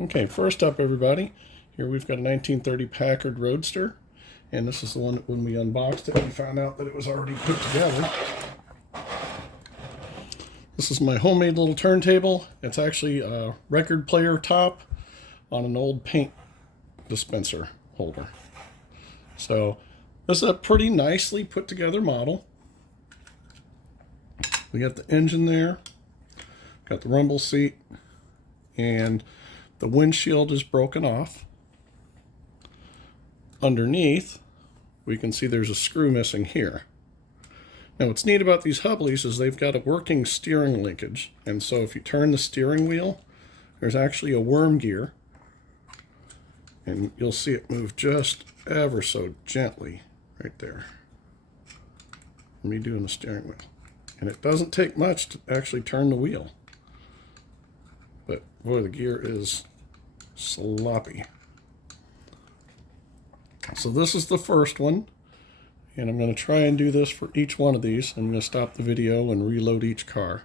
Okay, first up, everybody, here we've got a 1930 Packard Roadster, and this is the one that when we unboxed it, we found out that it was already put together. This is my homemade little turntable. It's actually a record player top on an old paint dispenser holder. So this is a pretty nicely put together model. We got the engine there, got the rumble seat, and the windshield is broken off. Underneath, we can see there's a screw missing here. Now what's neat about these Hubleys is they've got a working steering linkage, and so if you turn the steering wheel, there's actually a worm gear, and you'll see it move just ever so gently right there. Me doing the steering wheel. And it doesn't take much to actually turn the wheel. But boy, the gear is sloppy. So this is the first one, and I'm going to try and do this for each one of these. I'm going to stop the video and reload each car.